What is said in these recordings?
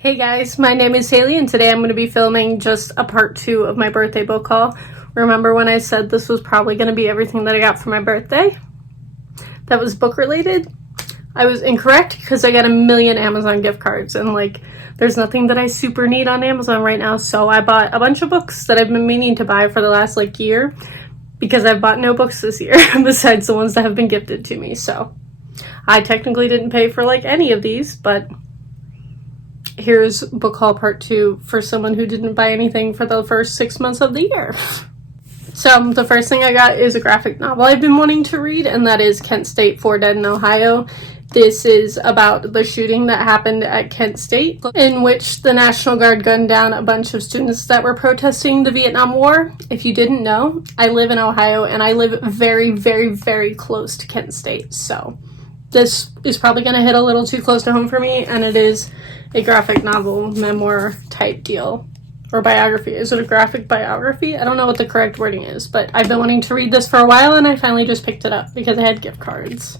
Hey guys, my name is Haley and today I'm going to be filming just a part 2 of my birthday book haul. Remember when I said this was probably going to be everything that I got for my birthday that was book related? I was incorrect because I got a million Amazon gift cards and there's nothing that I super need on Amazon right now, so I bought a bunch of books that I've been meaning to buy for the last year because I've bought no books this year besides the ones that have been gifted to me. So I technically didn't pay for any of these, but here's book haul part 2 for someone who didn't buy anything for the first 6 months of the year. So the first thing I got is a graphic novel I've been wanting to read, and that is Kent State, 4 Dead in Ohio. This is about the shooting that happened at Kent State, in which the National Guard gunned down a bunch of students that were protesting the Vietnam War. If you didn't know, I live in Ohio, and I live very, very, very close to Kent State, so this is probably going to hit a little too close to home for me, and it is a graphic novel, memoir type deal. Or biography. Is it a graphic biography? I don't know what the correct wording is, but I've been wanting to read this for a while and I finally just picked it up because I had gift cards.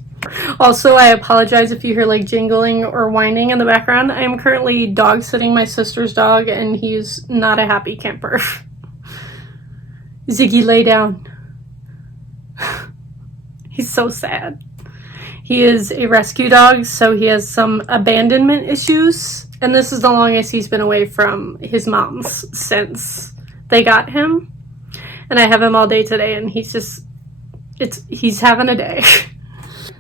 Also, I apologize if you hear jingling or whining in the background. I am currently dog sitting my sister's dog and he's not a happy camper. Ziggy, lay down. He's so sad. He is a rescue dog, so he has some abandonment issues. And this is the longest he's been away from his mom's since they got him. And I have him all day today, and he's having a day.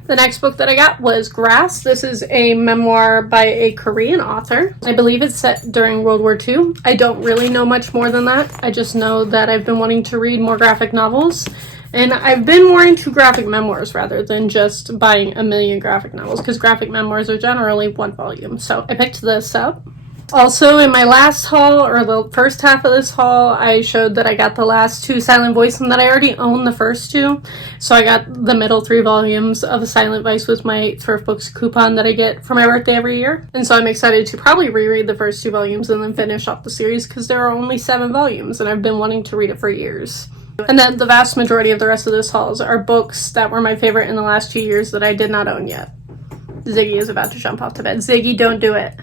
The next book that I got was Grass. This is a memoir by a Korean author. I believe it's set during World War II. I don't really know much more than that. I just know that I've been wanting to read more graphic novels. And I've been more into graphic memoirs rather than just buying a million graphic novels, because graphic memoirs are generally one volume. So I picked this up. Also, in my last haul, or the first half of this haul, I showed that I got the last 2 Silent Voice and that I already own the first 2. So I got the middle 3 volumes of Silent Voice with my Thrift Books coupon that I get for my birthday every year. And so I'm excited to probably reread the first 2 volumes and then finish off the series because there are only 7 volumes and I've been wanting to read it for years. And then the vast majority of the rest of this hauls are books that were my favorite in the last 2 years that I did not own yet. Ziggy is about to jump off the bed. Ziggy, don't do it.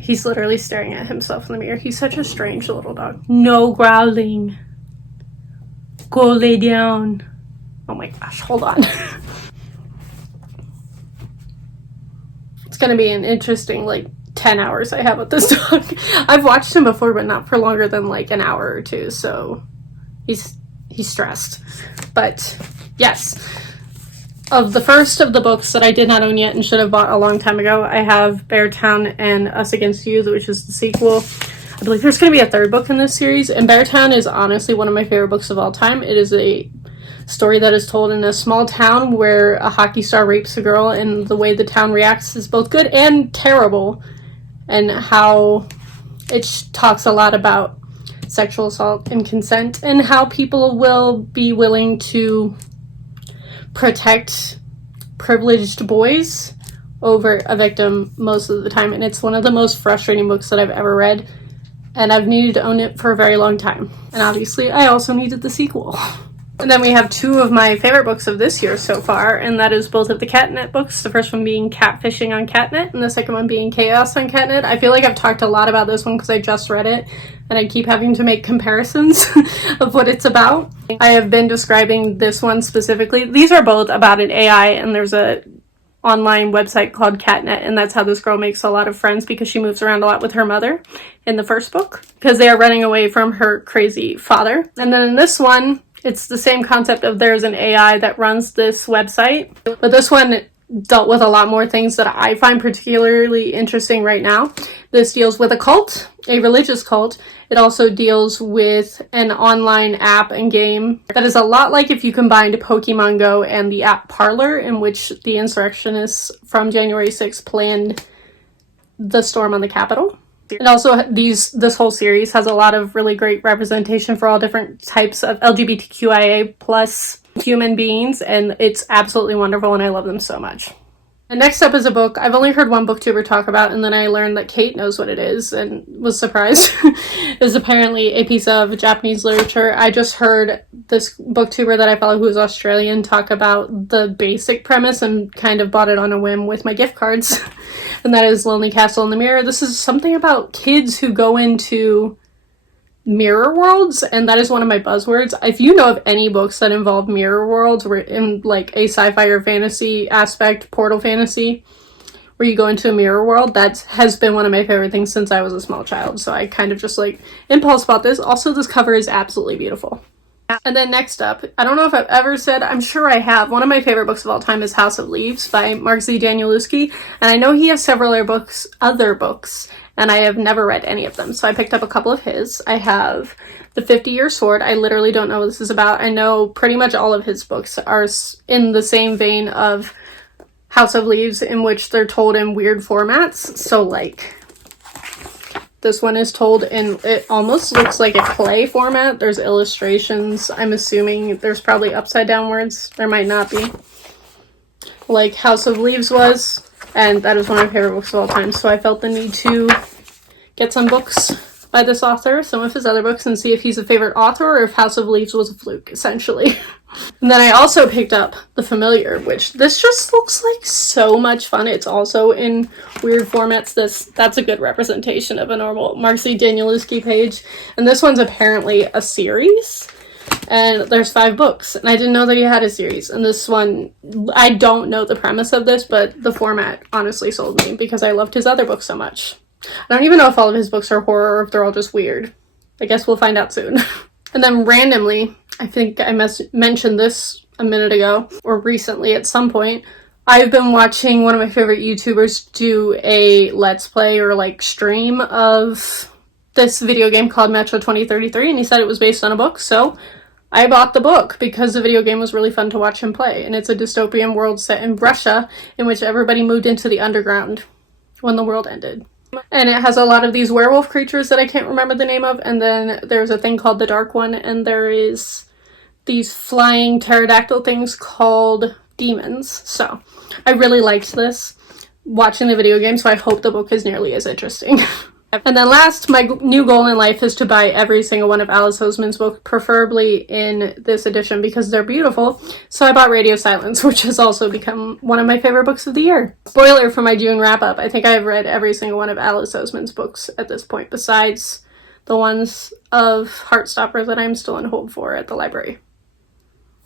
He's literally staring at himself in the mirror. He's such a strange little dog. No growling. Go lay down. Oh my gosh, hold on. It's gonna be an interesting 10 hours I have with this dog. I've watched him before, but not for longer than an hour or 2, so he's stressed. But yes, of the first of the books that I did not own yet and should have bought a long time ago, I have Beartown and Us Against You, which is the sequel. I believe there's going to be a 3rd book in this series, and Beartown is honestly one of my favorite books of all time. It is a story that is told in a small town where a hockey star rapes a girl, and the way the town reacts is both good and terrible. And how it talks a lot about sexual assault and consent and how people will be willing to protect privileged boys over a victim most of the time. And it's one of the most frustrating books that I've ever read. And I've needed to own it for a very long time. And obviously, I also needed the sequel. And then we have 2 of my favorite books of this year so far, and that is both of the Catnip books. The first one being Catfishing on Catnip, and the second one being Chaos on Catnip. I feel like I've talked a lot about this one because I just read it, and I keep having to make comparisons of what it's about. I have been describing this one specifically. These are both about an AI, and there's a online website called Catnip, and that's how this girl makes a lot of friends because she moves around a lot with her mother in the first book because they are running away from her crazy father. And then in this one, it's the same concept of there's an AI that runs this website, but this one dealt with a lot more things that I find particularly interesting right now. This deals with a cult, a religious cult. It also deals with an online app and game that is a lot like if you combined Pokemon Go and the app Parler, in which the insurrectionists from January 6th planned the storm on the Capitol. And also this whole series has a lot of really great representation for all different types of LGBTQIA plus human beings, and it's absolutely wonderful and I love them so much. And next up is a book I've only heard one booktuber talk about, and then I learned that Kate knows what it is and was surprised. It is apparently a piece of Japanese literature. I just heard this booktuber that I follow, who is Australian, talk about the basic premise and kind of bought it on a whim with my gift cards. And that is Lonely Castle in the Mirror. This is something about kids who go into mirror worlds, and that is one of my buzzwords. If you know of any books that involve mirror worlds in like a sci-fi or fantasy aspect, portal fantasy, where you go into a mirror world, that has been one of my favorite things since I was a small child. So I kind of just like impulse bought this. Also, this cover is absolutely beautiful. And then next up, I don't know if I've ever said, I'm sure I have, one of my favorite books of all time is House of Leaves by Marjorie Danielski, and I know he has several other books, and I have never read any of them, so I picked up a couple of his. I have The 50-Year Sword. I literally don't know what this is about. I know pretty much all of his books are in the same vein of House of Leaves, in which they're told in weird formats, so like this one is told in, it almost looks like a play format. There's illustrations. I'm assuming there's probably upside down words. There might not be. Like House of Leaves was. And that is one of my favorite books of all time. So I felt the need to get some books by this author, some of his other books, and see if he's a favorite author or if House of Leaves was a fluke, essentially. And then I also picked up The Familiar, which this just looks like so much fun. It's also in weird formats. That's a good representation of a normal Marjorie Danielski page. And this one's apparently a series. And there's 5 books. And I didn't know that he had a series. And this one, I don't know the premise of this, but the format honestly sold me because I loved his other books so much. I don't even know if all of his books are horror or if they're all just weird. I guess we'll find out soon. And then randomly, I think I mentioned this a minute ago, or recently at some point, I've been watching one of my favorite YouTubers do a Let's Play or like stream of this video game called Metro 2033, and he said it was based on a book, so I bought the book because the video game was really fun to watch him play, and it's a dystopian world set in Russia in which everybody moved into the underground when the world ended. And it has a lot of these werewolf creatures that I can't remember the name of, and then there's a thing called the Dark One, and there is these flying pterodactyl things called demons. So I really liked this watching the video game, so I hope the book is nearly as interesting. And then last, my new goal in life is to buy every single one of Alice Oseman's books, preferably in this edition because they're beautiful. So I bought Radio Silence, which has also become one of my favorite books of the year. Spoiler for my June wrap-up, I think I've read every single one of Alice Oseman's books at this point, besides the ones of Heartstopper that I'm still on hold for at the library.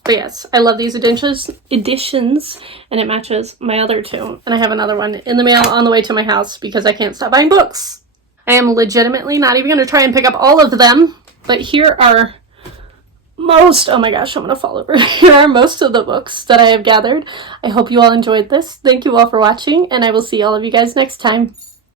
But yes, I love these editions, and it matches my other 2. And I have another one in the mail on the way to my house because I can't stop buying books. I am legitimately not even going to try and pick up all of them, but here are oh my gosh, I'm going to fall over. Here are most of the books that I have gathered. I hope you all enjoyed this. Thank you all for watching, and I will see all of you guys next time.